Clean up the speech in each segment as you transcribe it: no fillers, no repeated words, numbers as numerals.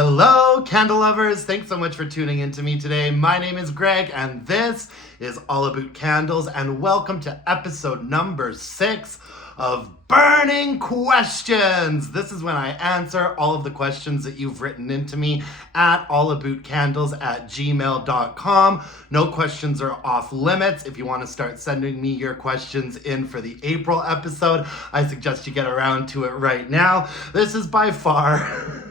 Hello, candle lovers. Thanks so much for tuning in to me today. My name is Greg, and this is All About Candles, and welcome to episode number 6 of Burning Questions. This is when I answer all of the questions that you've written into me at allaboutcandles@gmail.com. No questions are off limits. If you want to start sending me your questions in for the April episode, I suggest you get around to it right now. This is by far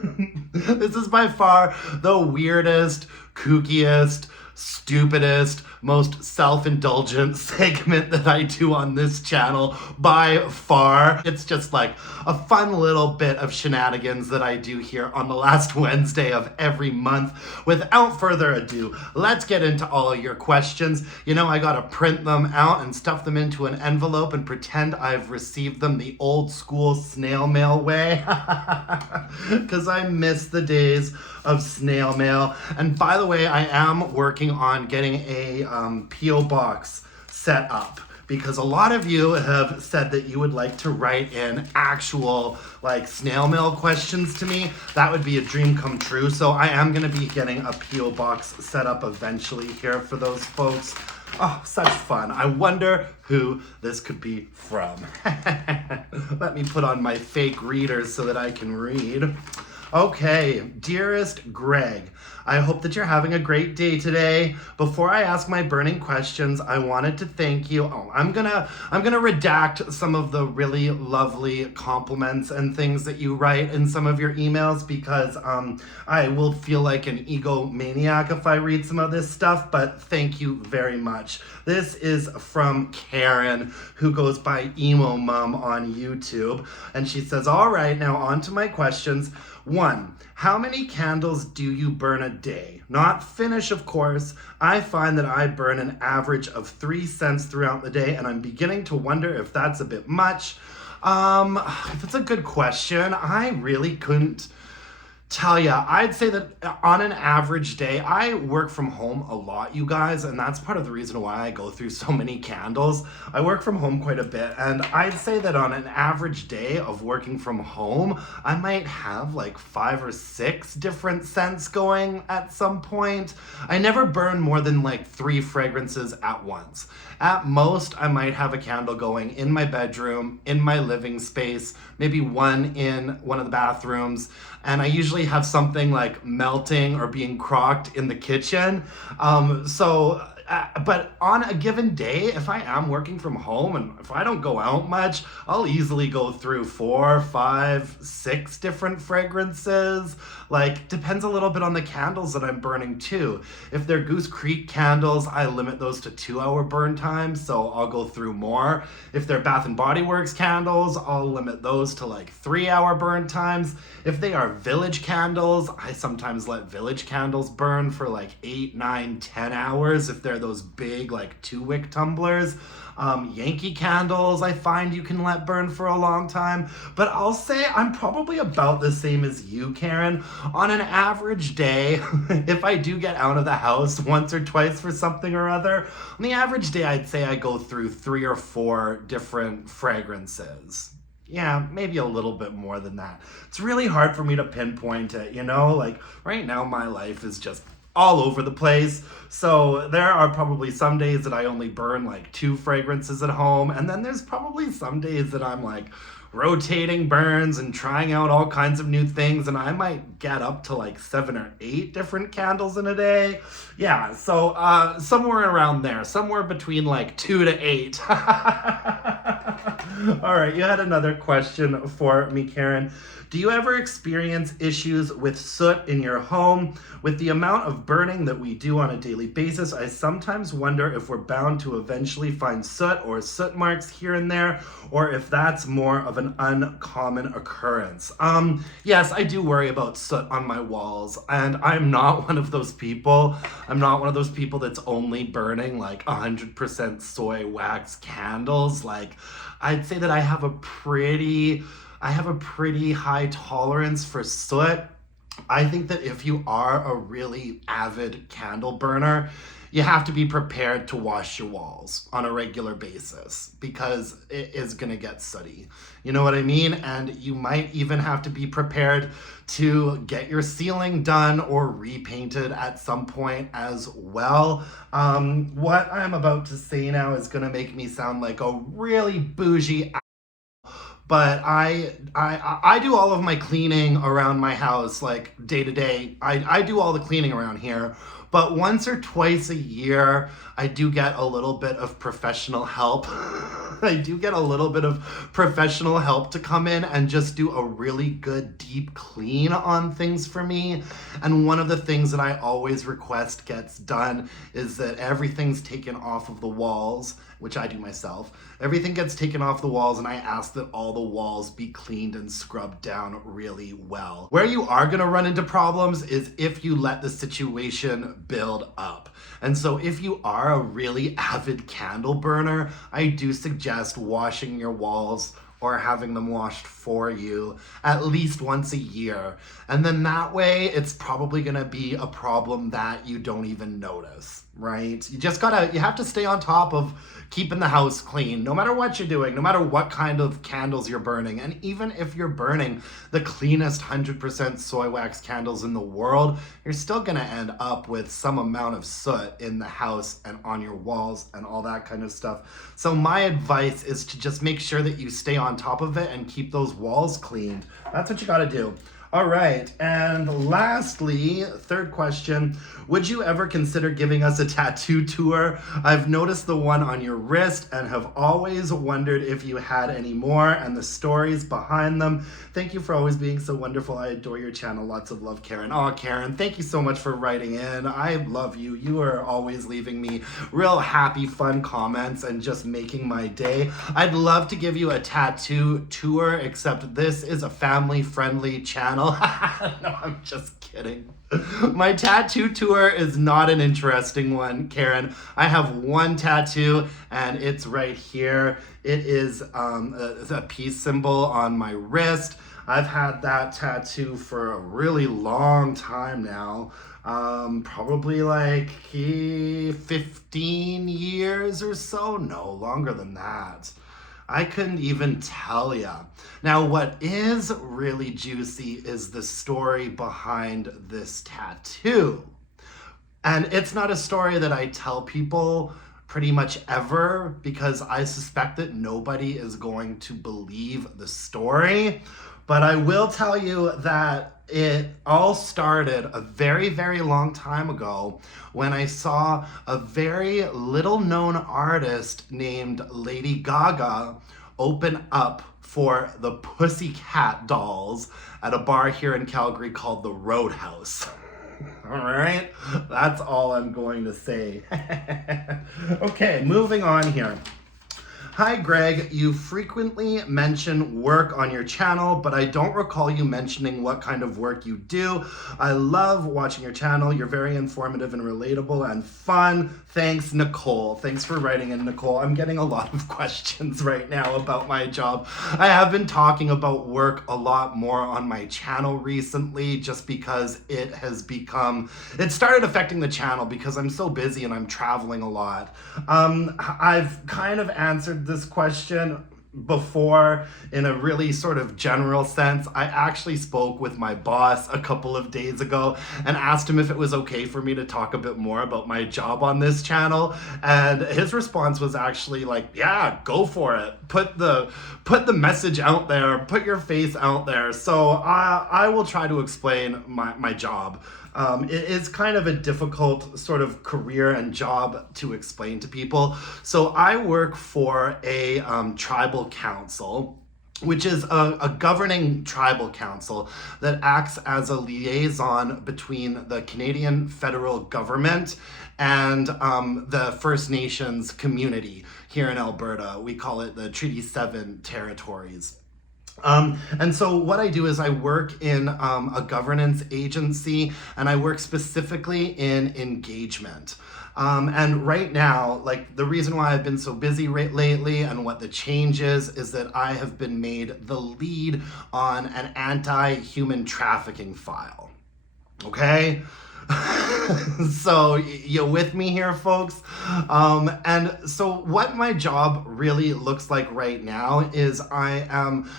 the weirdest, kookiest, stupidest, most self-indulgent segment that I do on this channel by far. It's just like a fun little bit of shenanigans that I do here on the last Wednesday of every month. Without further ado, let's get into all of your questions. You know, I gotta print them out and stuff them into an envelope and pretend I've received them the old school snail mail way, because I miss the days of snail mail. And by the way, I am working on getting a P.O. box set up, because a lot of you have said that you would like to write in actual like snail mail questions to me. That would be a dream come true. So I am going to be getting a P.O. box set up eventually here for those folks. Oh, such fun. I wonder who this could be from. Let me put on my fake readers so that I can read. Okay, dearest Greg, I hope that you're having a great day today. Before I ask my burning questions, I wanted to thank you. I'm gonna redact some of the really lovely compliments and things that you write in some of your emails, because I will feel like an egomaniac if I read some of this stuff, but thank you very much. This is from Karen, who goes by Emo Mum on YouTube, and she says, all right, now on to my questions. 1, how many candles do you burn a day? Not finish, of course. I find that I burn an average of 3 scents throughout the day, and I'm beginning to wonder if that's a bit much. That's a good question. I really couldn't tell ya. I'd say that on an average day, I work from home a lot, you guys, and that's part of the reason why I go through so many candles. I work from home quite a bit, and I'd say that on an average day of working from home, I might have like 5 or 6 different scents going at some point. I never burn more than like 3 fragrances at once. At most, I might have a candle going in my bedroom, in my living space, maybe one in one of the bathrooms, and I usually have something like melting or being crocked in the kitchen. But on a given day, if I am working from home and if I don't go out much, I'll easily go through 4, 5, 6 different fragrances. Like, depends a little bit on the candles that I'm burning too. If they're Goose Creek candles, I limit those to 2-hour burn times, so I'll go through more. If they're Bath and Body Works candles, I'll limit those to like 3-hour burn times. If they are Village candles, I sometimes let Village candles burn for like 8, 9, 10 hours if they're those big like 2-wick tumblers. Yankee candles, I find you can let burn for a long time. But I'll say I'm probably about the same as you, Karen. On an average day, if I do get out of the house once or twice for something or other, on the average day, I'd say I go through 3 or 4 different fragrances. Yeah, maybe a little bit more than that. It's really hard for me to pinpoint it, you know? Like, right now, my life is just all over the place. So there are probably some days that I only burn like 2 fragrances at home. And then there's probably some days that I'm like rotating burns and trying out all kinds of new things. And I might get up to like 7 or 8 different candles in a day. Yeah, so somewhere around there, somewhere between like 2 to 8. All right, you had another question for me, Karen. Do you ever experience issues with soot in your home? With the amount of burning that we do on a daily basis, I sometimes wonder if we're bound to eventually find soot or soot marks here and there, or if that's more of an uncommon occurrence. Yes, I do worry about soot on my walls, and I'm not one of those people. I'm not one of those people that's only burning like 100% soy wax candles. Like, I'd say that I have a pretty high tolerance for soot. I think that if you are a really avid candle burner, you have to be prepared to wash your walls on a regular basis because it is going to get sooty. You know what I mean? And you might even have to be prepared to get your ceiling done or repainted at some point as well. What I'm about to say now is going to make me sound like a really bougie, but I do all of my cleaning around my house like day to day. I do all the cleaning around here, but once or twice a year I do get a little bit of professional help. I do get a little bit of professional help to come in and just do a really good deep clean on things for me. And one of the things that I always request gets done is that everything's taken off of the walls, which I do myself. Everything gets taken off the walls, and I ask that all the walls be cleaned and scrubbed down really well. Where you are gonna run into problems is if you let the situation build up. And so if you are a really avid candle burner, I do suggest washing your walls or having them washed for you at least once a year. And then that way, it's probably gonna be a problem that you don't even notice, right? You have to stay on top of keeping the house clean, no matter what you're doing, no matter what kind of candles you're burning. And even if you're burning the cleanest 100% soy wax candles in the world, you're still gonna end up with some amount of soot in the house and on your walls and all that kind of stuff. So my advice is to just make sure that you stay on top of it and keep those walls cleaned. That's what you gotta do. All right, and lastly, third question, would you ever consider giving us a tattoo tour? I've noticed the one on your wrist and have always wondered if you had any more and the stories behind them. Thank you for always being so wonderful. I adore your channel. Lots of love, Karen. Oh, Karen, thank you so much for writing in. I love you. You are always leaving me real happy, fun comments and just making my day. I'd love to give you a tattoo tour, except this is a family-friendly channel. No, I'm just kidding. My tattoo tour is not an interesting one, Karen. I have one tattoo and it's right here. It is a peace symbol on my wrist. I've had that tattoo for a really long time now. Probably like 15 years or so. No, longer than that. I couldn't even tell ya. Now, what is really juicy is the story behind this tattoo. And it's not a story that I tell people pretty much ever because I suspect that nobody is going to believe the story. But I will tell you that it all started a very, very long time ago when I saw a very little known artist named Lady Gaga open up for the Pussycat Dolls at a bar here in Calgary called the Roadhouse. All right, that's all I'm going to say. Okay, moving on here. Hi Greg, you frequently mention work on your channel, but I don't recall you mentioning what kind of work you do. I love watching your channel. You're very informative and relatable and fun. Thanks, Nicole. Thanks for writing in, Nicole. I'm getting a lot of questions right now about my job. I have been talking about work a lot more on my channel recently just because it started affecting the channel because I'm so busy and I'm traveling a lot. I've kind of answered this question before in a really sort of general sense. I actually spoke with my boss a couple of days ago and asked him if it was okay for me to talk a bit more about my job on this channel, and his response was actually like, yeah, go for it, put the message out there, put your face out there. So I will try to explain my job. It is kind of a difficult sort of career and job to explain to people. So I work for a tribal council, which is a governing tribal council that acts as a liaison between the Canadian federal government and the First Nations community here in Alberta. We call it the Treaty 7 territories. And so what I do is I work in a governance agency, and I work specifically in engagement. And right now, like the reason why I've been so busy lately and what the change is that I have been made the lead on an anti-human trafficking file. Okay? So you with me here, folks? And so what my job really looks like right now is I am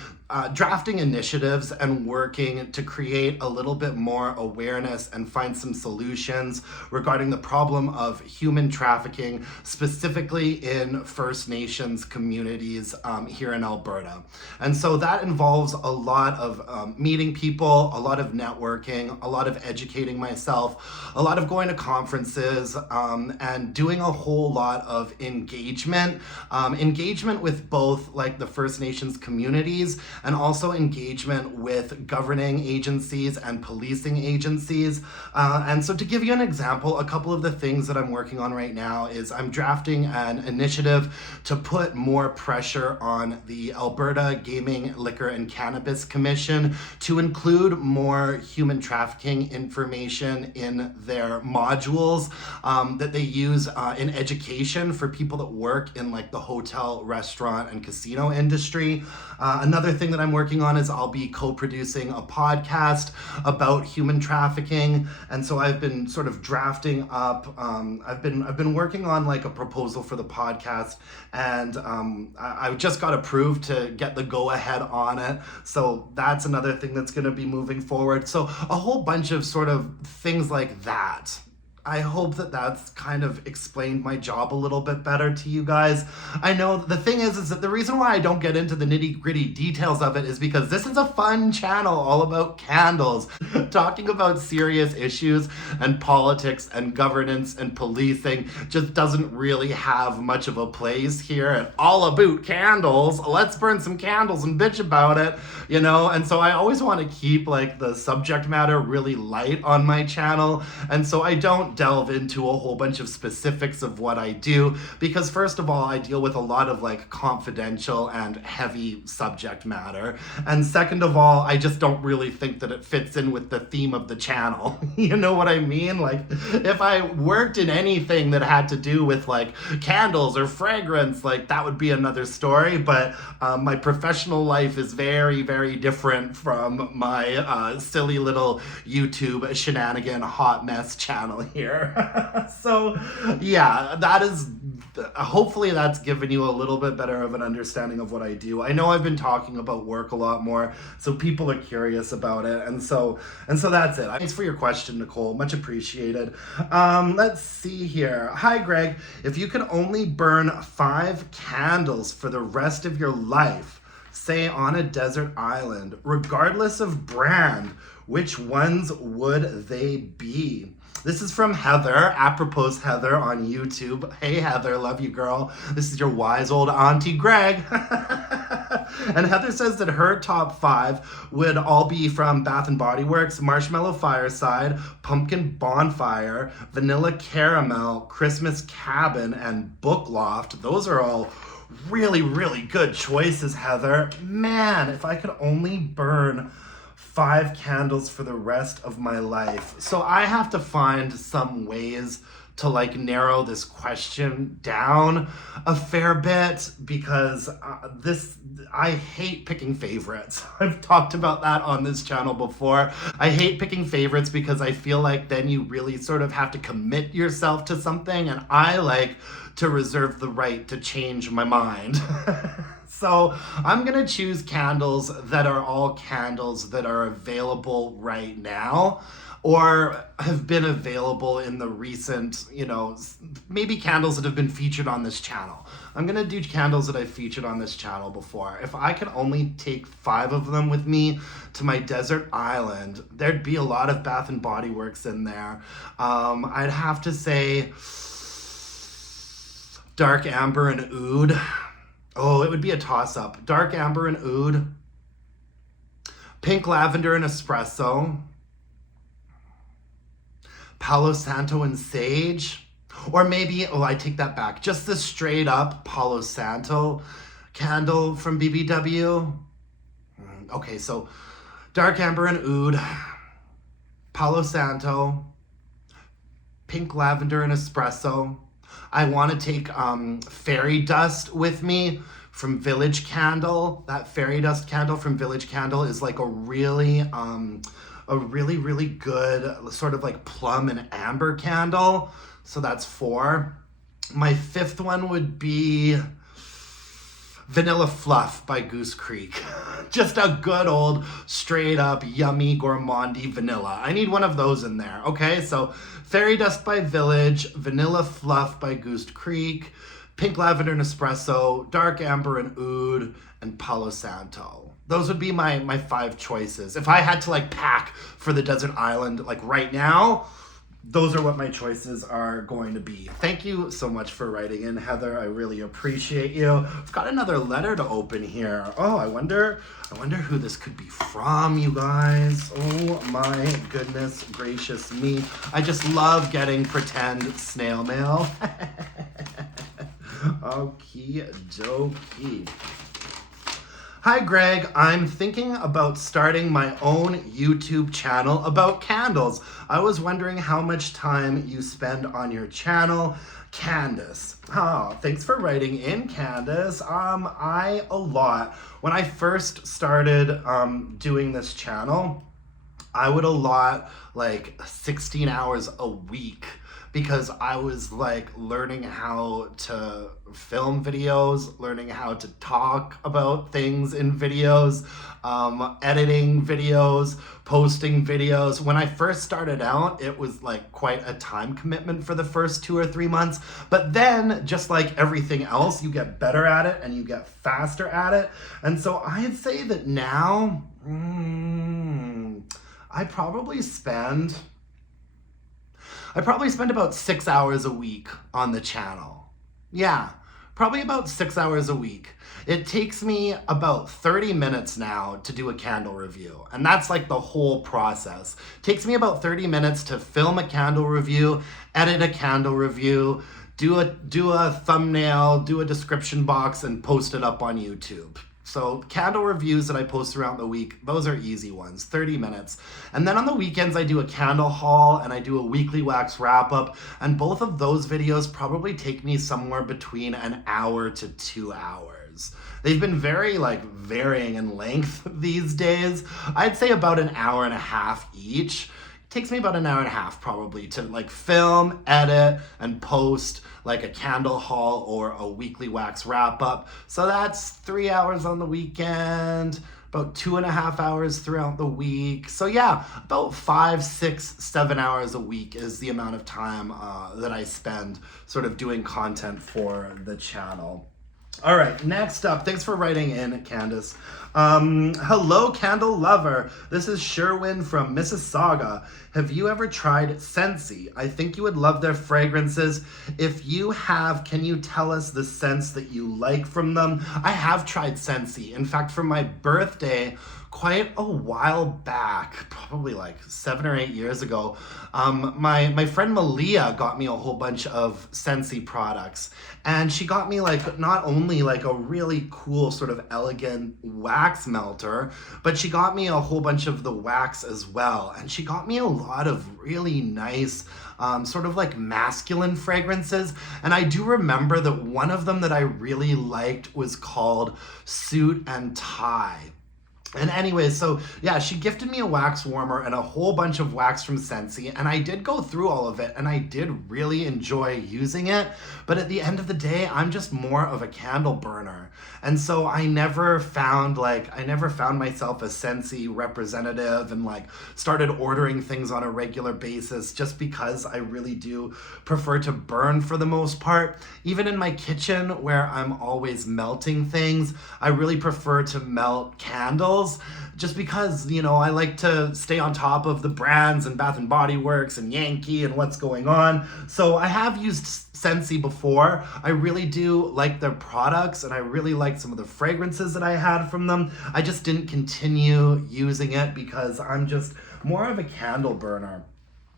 drafting initiatives and working to create a little bit more awareness and find some solutions regarding the problem of human trafficking, specifically in First Nations communities here in Alberta. And so that involves a lot of meeting people, a lot of networking, a lot of educating myself, a lot of going to conferences, and doing a whole lot of engagement. Engagement with both like the First Nations communities and also engagement with governing agencies and policing agencies. And so to give you an example, a couple of the things that I'm working on right now is I'm drafting an initiative to put more pressure on the Alberta Gaming, Liquor and Cannabis Commission to include more human trafficking information in their modules that they use in education for people that work in like the hotel, restaurant, and casino industry. Another thing that I'm working on is I'll be co-producing a podcast about human trafficking, and so I've been sort of drafting up. I've been working on like a proposal for the podcast, and I just got approved to get the go-ahead on it. So that's another thing that's going to be moving forward. So a whole bunch of sort of things like that. I hope that that's kind of explained my job a little bit better to you guys. I know the thing is that the reason why I don't get into the nitty-gritty details of it is because this is a fun channel all about candles, talking about serious issues and politics and governance and policing just doesn't really have much of a place here at All About Candles. Let's burn some candles and bitch about it, you know? And so I always want to keep like the subject matter really light on my channel. And so I don't delve into a whole bunch of specifics of what I do because first of all, I deal with a lot of like confidential and heavy subject matter. And second of all, I just don't really think that it fits in with the theme of the channel. You know what I mean? Like if I worked in anything that had to do with like candles or fragrance, like that would be another story. But my professional life is very, very different from my silly little YouTube shenanigan hot mess channel here. So yeah, that is hopefully that's given you a little bit better of an understanding of what I do. I know I've been talking about work a lot more, so people are curious about it, and so that's it. Thanks for your question, Nicole, much appreciated. Let's see here. Hi Greg, if you could only burn 5 candles for the rest of your life, say on a desert island, regardless of brand, which ones would they be? This is from Heather, apropos Heather on YouTube. Hey Heather, love you girl. This is your wise old auntie Greg. And Heather says that her top 5 would all be from Bath & Body Works, Marshmallow Fireside, Pumpkin Bonfire, Vanilla Caramel, Christmas Cabin, and Book Loft. Those are all really, really good choices, Heather. Man, if I could only burn 5 candles for the rest of my life. So I have to find some ways to like narrow this question down a fair bit because I hate picking favorites. I've talked about that on this channel before. I hate picking favorites because I feel like then you really sort of have to commit yourself to something, and I like to reserve the right to change my mind. So I'm gonna choose candles that are all candles that are available right now or have been available in the recent, you know, maybe candles that have been featured on this channel. I'm gonna do candles that I've featured on this channel before. If I could only take 5 of them with me to my desert island, there'd be a lot of Bath & Body Works in there. I'd have to say Dark Amber and Oud. Oh, it would be a toss-up. Dark Amber and Oud. Pink Lavender and Espresso. Palo Santo and Sage. Or maybe, oh, I take that back. Just the straight up Palo Santo candle from BBW. Okay, so Dark Amber and Oud. Palo Santo. Pink Lavender and Espresso. I want to take fairy dust with me from Village Candle. That fairy dust candle from Village Candle is like a really a really, really good sort of like plum and amber candle. So that's 4. My 5th one would be Vanilla Fluff by Goose Creek. Just a good old straight up yummy gourmandy vanilla. I need one of those in there. Okay, so Fairy Dust by Village, Vanilla Fluff by Goose Creek, Pink Lavender Nespresso, Dark Amber and Oud, and Palo Santo. Those would be my 5 choices. If I had to like pack for the desert island like right now, those are what my choices are going to be. Thank you so much for writing in, Heather. I really appreciate you. I've got another letter to open here. Oh, I wonder who this could be from, you guys. Oh my goodness gracious me. I just love getting pretend snail mail. Okie dokie. Hi Greg, I'm thinking about starting my own YouTube channel about candles. I was wondering how much time you spend on your channel. Candace. Oh, thanks for writing in, Candace. A lot. When I first started doing this channel, I would allot like 16 hours a week because I was like learning how to film videos, learning how to talk about things in videos, editing videos, posting videos. When I first started out, it was like quite a time commitment for the first 2 or 3 months. But then, just like everything else, you get better at it and you get faster at it. And so I'd say that now, I probably spend about 6 hours a week on the channel. Yeah, probably about 6 hours a week. It takes me about 30 minutes now to do a candle review. And that's like the whole process. It takes me about 30 minutes to film a candle review, edit a candle review, do a thumbnail, do a description box, and post it up on YouTube. So candle reviews that I post throughout the week, those are easy ones, 30 minutes. And then on the weekends, I do a candle haul and I do a weekly wax wrap up. And both of those videos probably take me somewhere between an hour to 2 hours. They've been very like varying in length these days. I'd say about an hour and a half each. Takes me about an hour and a half probably to like film, edit, and post like a candle haul or a weekly wax wrap up. So that's 3 hours on the weekend, about 2.5 hours throughout the week. So yeah, about 5, 6, 7 hours a week is the amount of time that I spend sort of doing content for the channel. All right, next up, thanks for writing in, Candace. Hello, candle lover. This is Sherwin from Mississauga. Have you ever tried Scentsy? I think you would love their fragrances. If you have, can you tell us the scents that you like from them? I have tried Scentsy. In fact, for my birthday, quite a while back, probably like 7 or 8 years ago, my friend Malia got me a whole bunch of Scentsy products. And she got me like not only like a really cool sort of elegant wax melter, but she got me a whole bunch of the wax as well. And she got me a lot of really nice sort of like masculine fragrances. And I do remember that one of them that I really liked was called Suit and Tie. And anyway, so yeah, she gifted me a wax warmer and a whole bunch of wax from Scentsy, and I did go through all of it, and I did really enjoy using it, but at the end of the day, I'm just more of a candle burner. And so I never found myself a Scentsy representative and like started ordering things on a regular basis just because I really do prefer to burn for the most part. Even in my kitchen where I'm always melting things, I really prefer to melt candles just because, you know, I like to stay on top of the brands and Bath and Body Works and Yankee and what's going on. So I have used Scentsy before. I really do like their products and I really like some of the fragrances that I had from them. I just didn't continue using it because I'm just more of a candle burner.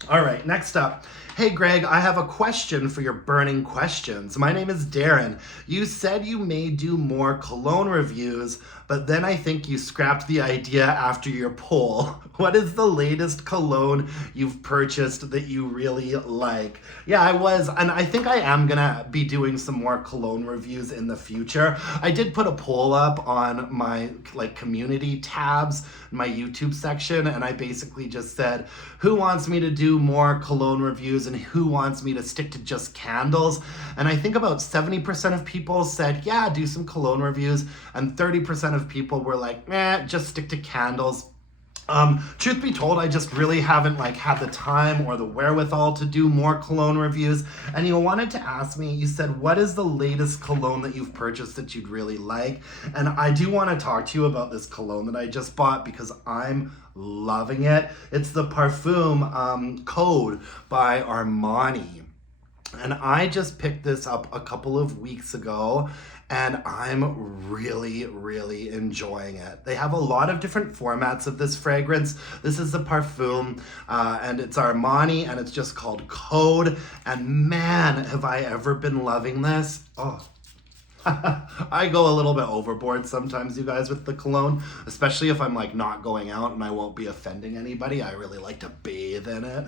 All right, next up. Hey Greg, I have a question for your burning questions. My name is Darren. You said you may do more cologne reviews, but then I think you scrapped the idea after your poll. What is the latest cologne you've purchased that you really like? Yeah, I was, and I think I am gonna be doing some more cologne reviews in the future. I did put a poll up on my community tabs, my YouTube section, and I basically just said, who wants me to do more cologne reviews and who wants me to stick to just candles? And I think about 70% of people said, yeah, do some cologne reviews, and 30% of people were like, just stick to candles. Truth be told, I just really haven't had the time or the wherewithal to do more cologne reviews. And you wanted to ask me, you said, what is the latest cologne that you've purchased that you'd really like? And I do want to talk to you about this cologne that I just bought because I'm loving it. It's the Parfum Code by Armani. And I just picked this up a couple of weeks ago and I'm really, really enjoying it. They have a lot of different formats of this fragrance. This is the Parfum, and it's Armani, and it's just called Code. And man, have I ever been loving this. Oh. I go a little bit overboard sometimes, you guys, with the cologne, especially if I'm not going out and I won't be offending anybody. I really like to bathe in it.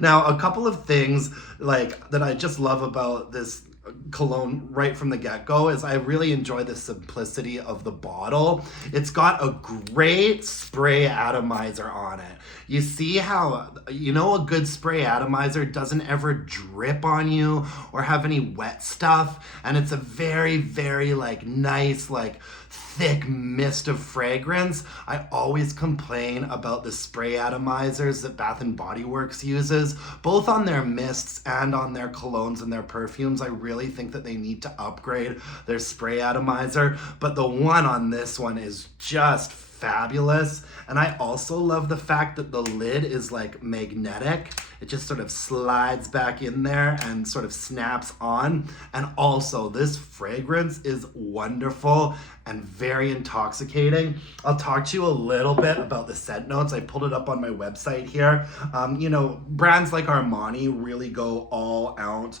Now, a couple of things that I just love about this cologne right from the get-go is I really enjoy the simplicity of the bottle. It's got a great spray atomizer on it. You see how, a good spray atomizer doesn't ever drip on you or have any wet stuff, and it's a very, very nice, thick mist of fragrance. I always complain about the spray atomizers that Bath & Body Works uses, both on their mists and on their colognes and their perfumes. I really think that they need to upgrade their spray atomizer, but the one on this one is just fabulous. And I also love the fact that the lid is magnetic. It just sort of slides back in there and sort of snaps on. And also this fragrance is wonderful and very intoxicating. I'll talk to you a little bit about the scent notes. I pulled it up on my website here. Brands like Armani really go all out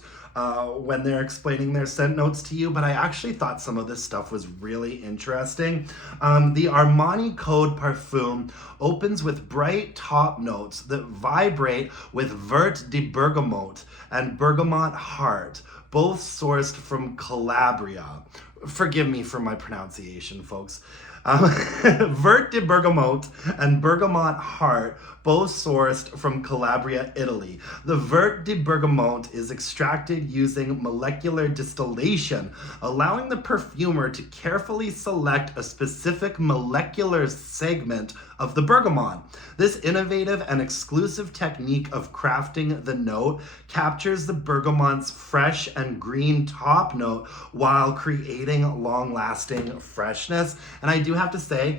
when they're explaining their scent notes to you, but I actually thought some of this stuff was really interesting. The Armani Code Parfum opens with bright top notes that vibrate with Vert de Bergamote and Bergamot Heart, both sourced from Calabria. Forgive me for my pronunciation, folks. Vert de Bergamote and Bergamot Heart, both sourced from Calabria, Italy. The Vert de Bergamote is extracted using molecular distillation, allowing the perfumer to carefully select a specific molecular segment of the bergamot. This innovative and exclusive technique of crafting the note captures the bergamot's fresh and green top note while creating long-lasting freshness. And I do have to say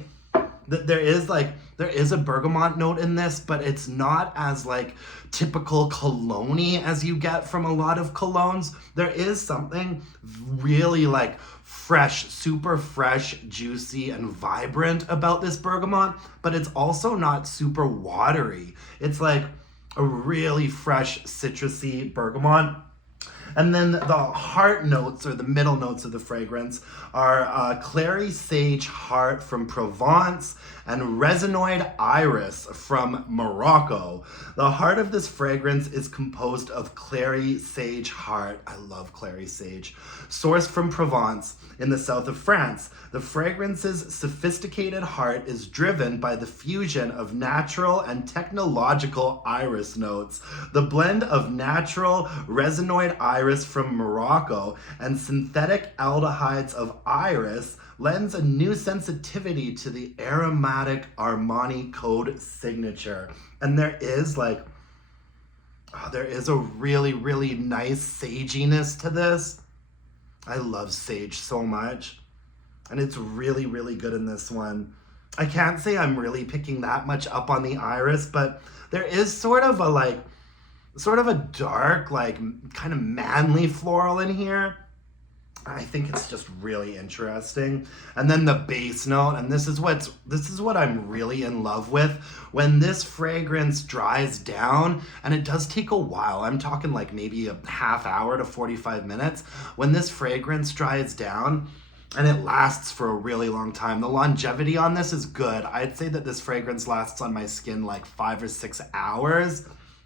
that there is a bergamot note in this, but it's not as typical cologne-y as you get from a lot of colognes. There is something really fresh, super fresh, juicy, and vibrant about this bergamot, but it's also not super watery. It's a really fresh, citrusy bergamot. And then the heart notes, or the middle notes of the fragrance, are clary sage heart from Provence and resinoid iris from Morocco. The heart of this fragrance is composed of clary sage heart. I love clary sage. Sourced from Provence in the south of France. The fragrance's sophisticated heart is driven by the fusion of natural and technological iris notes. The blend of natural resinoid iris from Morocco and synthetic aldehydes of iris lends a new sensitivity to the aromatic Armani Code signature. And there is there is a really, really nice saginess to this. I love sage so much. And it's really, really good in this one. I can't say I'm really picking that much up on the iris, but there is sort of a dark, kind of manly floral in here. I think it's just really interesting. And then the base note, and this is what I'm really in love with. When this fragrance dries down, and it does take a while, I'm talking like maybe a half hour to 45 minutes. When this fragrance dries down, and it lasts for a really long time. The longevity on this is good. I'd say that this fragrance lasts on my skin like 5 or 6 hours.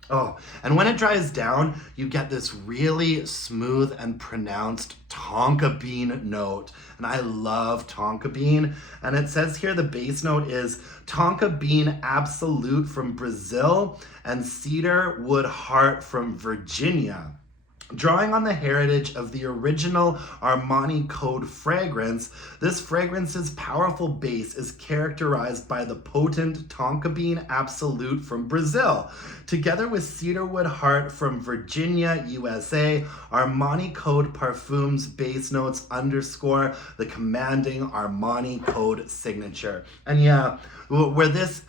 Oh, and when it dries down, you get this really smooth and pronounced tonka bean note. And I love tonka bean. And it says here the base note is tonka bean absolute from Brazil and cedar wood heart from Virginia. Drawing on the heritage of the original Armani Code fragrance, this fragrance's powerful base is characterized by the potent tonka bean absolute from Brazil. Together with cedarwood heart from Virginia, USA, Armani Code Parfum's base notes underscore the commanding Armani Code signature. And yeah, where this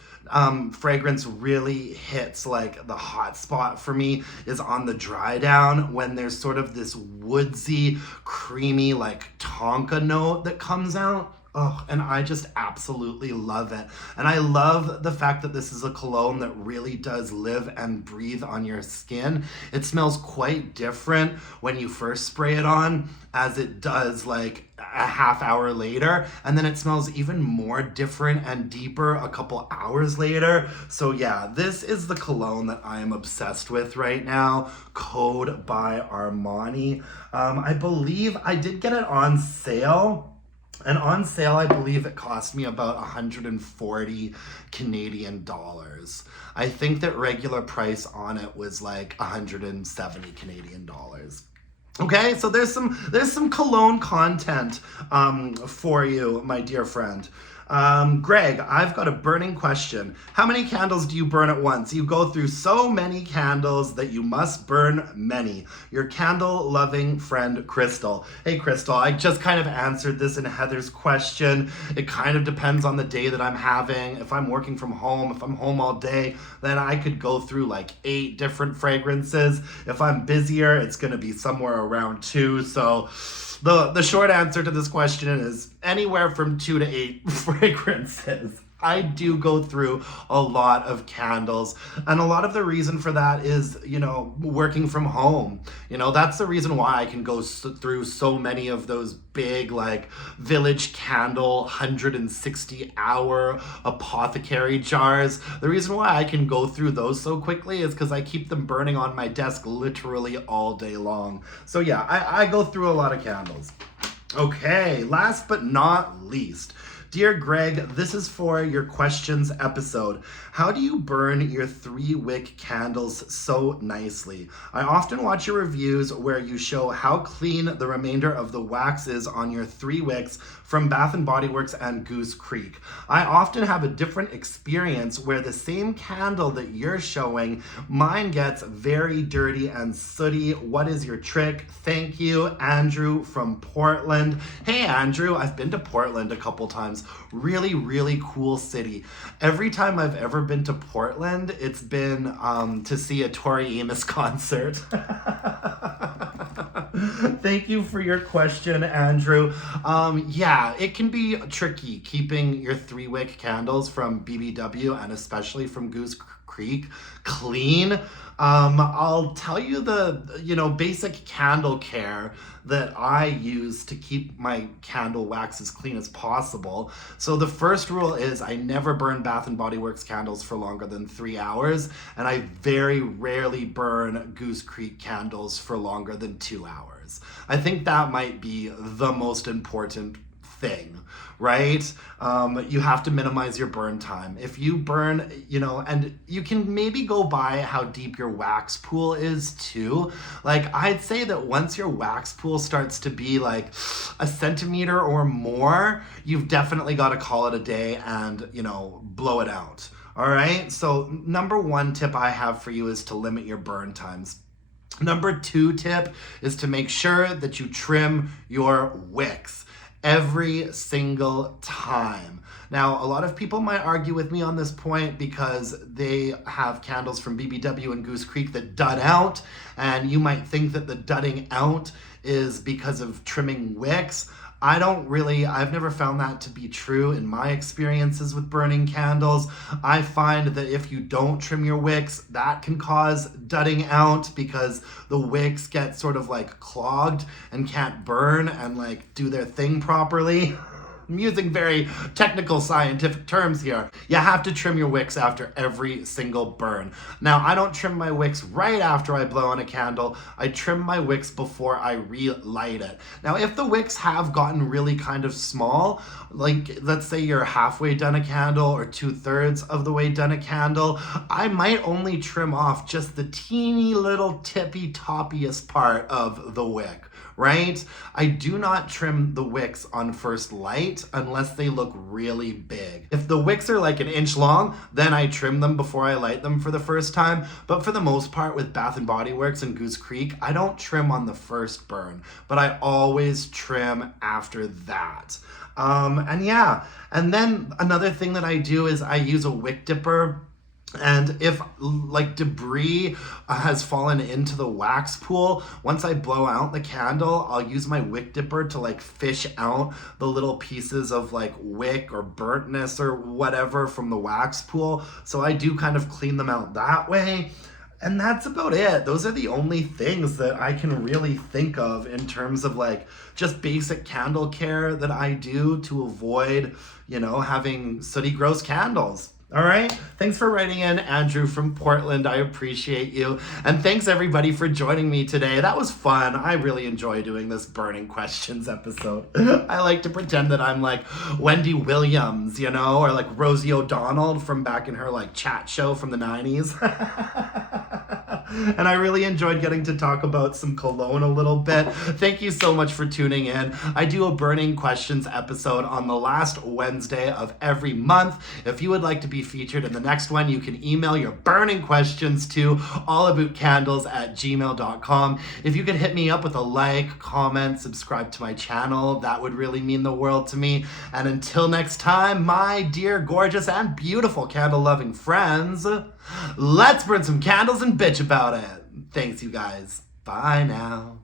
fragrance really hits like the hot spot for me is on the dry down, when there's sort of this woodsy, creamy, like tonka note that comes out. Oh, and I just absolutely love it. And I love the fact that this is a cologne that really does live and breathe on your skin. It smells quite different when you first spray it on as it does like a half hour later. And then it smells even more different and deeper a couple hours later. So yeah, this is the cologne that I am obsessed with right now. Code by Armani. I believe I did get it on sale. And on sale, I believe it cost me about 140 Canadian dollars. I think that regular price on it was like 170 Canadian dollars. Okay, so there's some cologne content for you, my dear friend. Greg, I've got a burning question. How many candles do you burn at once? You go through so many candles that you must burn many. Your candle-loving friend, Crystal. Hey, Crystal, I just kind of answered this in Heather's question. It kind of depends on the day that I'm having. If I'm working from home, if I'm home all day, then I could go through like 8 different fragrances. If I'm busier, it's going to be somewhere around 2. So the short answer to this question is anywhere from 2 to 8 fragrances. I do go through a lot of candles, and a lot of the reason for that is, working from home. That's the reason why I can go through so many of those big, like, Village Candle 160-hour apothecary jars. The reason why I can go through those so quickly is because I keep them burning on my desk literally all day long. So yeah, I go through a lot of candles. Okay, last but not least, dear Greg, this is for your questions episode. How do you burn your 3-wick candles so nicely? I often watch your reviews where you show how clean the remainder of the wax is on your 3 wicks from Bath & Body Works and Goose Creek. I often have a different experience where the same candle that you're showing, mine gets very dirty and sooty. What is your trick? Thank you, Andrew from Portland. Hey, Andrew, I've been to Portland a couple times. Really, really cool city. Every time I've ever been to Portland, it's been to see a Tori Amos concert. Thank you for your question, Andrew. Yeah, it can be tricky keeping your 3-wick candles from BBW and especially from Goose Creek clean. I'll tell you the basic candle care that I use to keep my candle wax as clean as possible. So the first rule is I never burn Bath & Body Works candles for longer than 3 hours, and I very rarely burn Goose Creek candles for longer than 2 hours. I think that might be the most important thing, right? You have to minimize your burn time. If you burn, and you can maybe go by how deep your wax pool is too. Like, I'd say that once your wax pool starts to be like a centimeter or more, you've definitely got to call it a day and, blow it out. All right. So number 1 tip I have for you is to limit your burn times. Number 2 tip is to make sure that you trim your wicks. every single time. Now, a lot of people might argue with me on this point because they have candles from BBW and Goose Creek that dud out, and you might think that the dudding out is because of trimming wicks. I've never found that to be true in my experiences with burning candles. I find that if you don't trim your wicks, that can cause dudding out because the wicks get sort of like clogged and can't burn and like do their thing properly. I'm using very technical scientific terms here. You have to trim your wicks after every single burn. Now, I don't trim my wicks right after I blow on a candle. I trim my wicks before I relight it. Now, if the wicks have gotten really kind of small, like let's say you're halfway done a candle or 2/3 of the way done a candle, I might only trim off just the teeny little tippy toppiest part of the wick. Right? I do not trim the wicks on first light unless they look really big. If the wicks are like an inch long, then I trim them before I light them for the first time. But for the most part with Bath & Body Works and Goose Creek, I don't trim on the first burn, but I always trim after that. And then another thing that I do is I use a wick dipper. And if like debris has fallen into the wax pool, once I blow out the candle, I'll use my wick dipper to like fish out the little pieces of like wick or burntness or whatever from the wax pool. So I do kind of clean them out that way. And that's about it. Those are the only things that I can really think of in terms of like just basic candle care that I do to avoid, having sooty, gross candles. All right. Thanks for writing in, Andrew from Portland. I appreciate you. And thanks everybody for joining me today. That was fun. I really enjoy doing this burning questions episode. I like to pretend that I'm like Wendy Williams, or like Rosie O'Donnell from back in her like chat show from the 90s. And I really enjoyed getting to talk about some cologne a little bit. Thank you so much for tuning in. I do a burning questions episode on the last Wednesday of every month. If you would like to be featured in the next one, you can email your burning questions to allaboutcandles@gmail.com. If you could hit me up with a like, comment, subscribe to my channel, that would really mean the world to me. And until next time, my dear, gorgeous, and beautiful candle-loving friends, let's burn some candles and bitch about it. Thanks, you guys. Bye now.